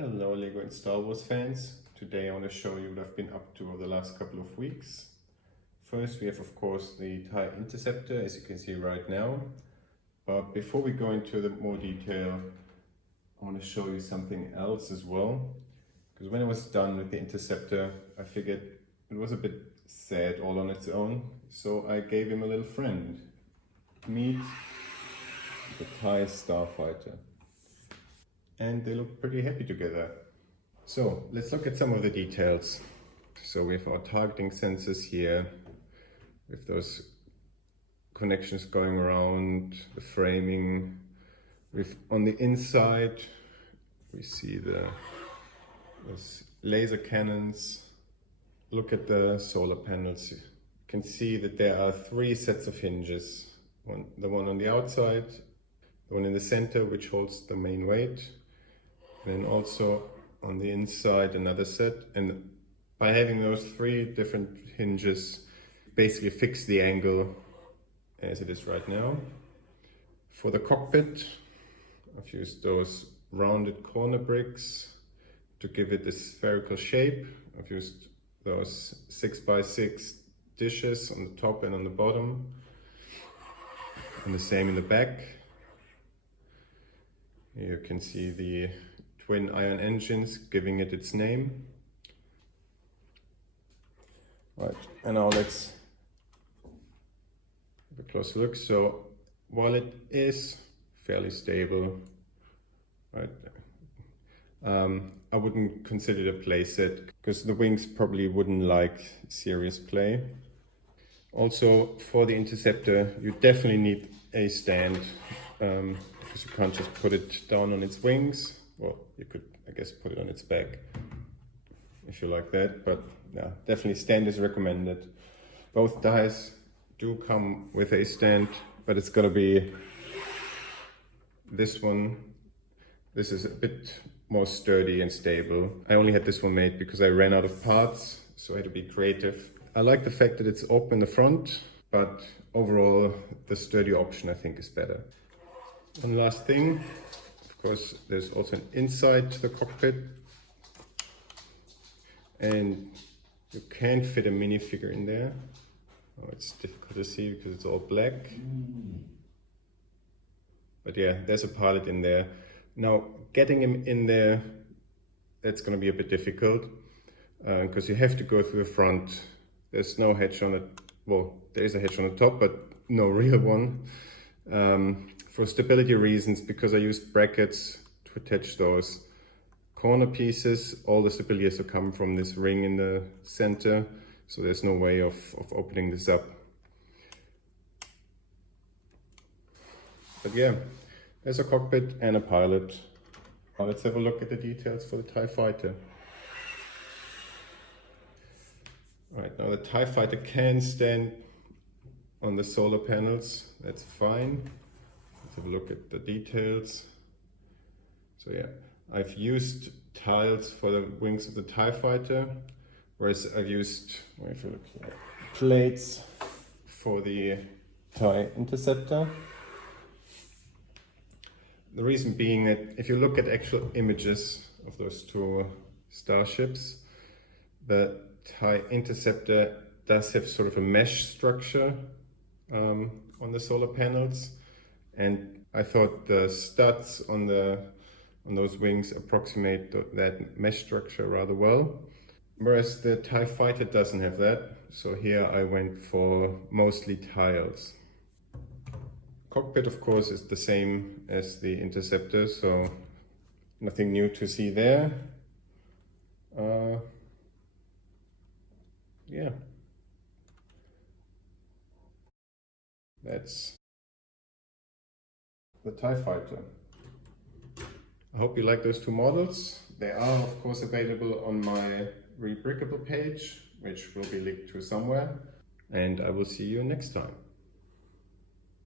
Hello LEGO and Star Wars fans. Today I want to show you what I've been up to over the last couple of weeks. First we have of course the TIE Interceptor, as you can see right now. But before we go into the more detail, I want to show you something else as well. Because when I was done with the Interceptor, I figured it was a bit sad all on its own. So I gave him a little friend. Meet the TIE Starfighter. And they look pretty happy together. So let's look at some of the details. So we have our targeting sensors here, with those connections going around, the framing. On the inside, we see those laser cannons. Look at the solar panels. You can see that there are 3 sets of hinges. The one on the outside, the one in the center, which holds the main weight, and then also on the inside another set. And by having those 3 different hinges, basically fix the angle as it is right now. For the cockpit, I've used those rounded corner bricks to give it this spherical shape. I've used those 6x6 dishes on the top and on the bottom, and the same in the back. Here you can see the twin ion engines, giving it its name. Right, and now let's have a closer look. So while it is fairly stable, right, I wouldn't consider it a play set, because the wings probably wouldn't like serious play. Also, for the Interceptor, you definitely need a stand, because you can't just put it down on its wings. Well, you could, I guess, put it on its back if you like that, but yeah, definitely stand is recommended. Both dies do come with a stand, but it's gotta be this one. This is a bit more sturdy and stable. I only had this one made because I ran out of parts, so I had to be creative. I like the fact that it's open in the front, but overall the sturdy option I think is better. One last thing. Of course, there's also an inside to the cockpit, and you can fit a minifigure in there. Oh, it's difficult to see because it's all black. But yeah, there's a pilot in there. Now, getting him in there, that's going to be a bit difficult, because you have to go through the front. There's no hatch on it. Well, there is a hatch on the top, but no real one. For stability reasons, because I used brackets to attach those corner pieces, all the stability has to come from this ring in the center, so there's no way of opening this up. But yeah, there's a cockpit and a pilot. Now let's have a look at the details for the TIE Fighter. Right, now the TIE Fighter can stand on the solar panels, that's fine. Let's have a look at the details. So yeah, I've used tiles for the wings of the TIE Fighter, whereas I've used, if you look here, plates for the TIE Interceptor. The reason being that if you look at actual images of those 2 starships, the TIE Interceptor does have sort of a mesh structure on the solar panels, and I thought the studs on those wings approximate that mesh structure rather well, whereas the TIE Fighter doesn't have that. So here I went for mostly tiles. Cockpit, of course, is the same as the Interceptor, so nothing new to see there. Yeah, that's the TIE Fighter. I hope you like those 2 models. They are, of course, available on my Rebrickable page, which will be linked to somewhere. And I will see you next time.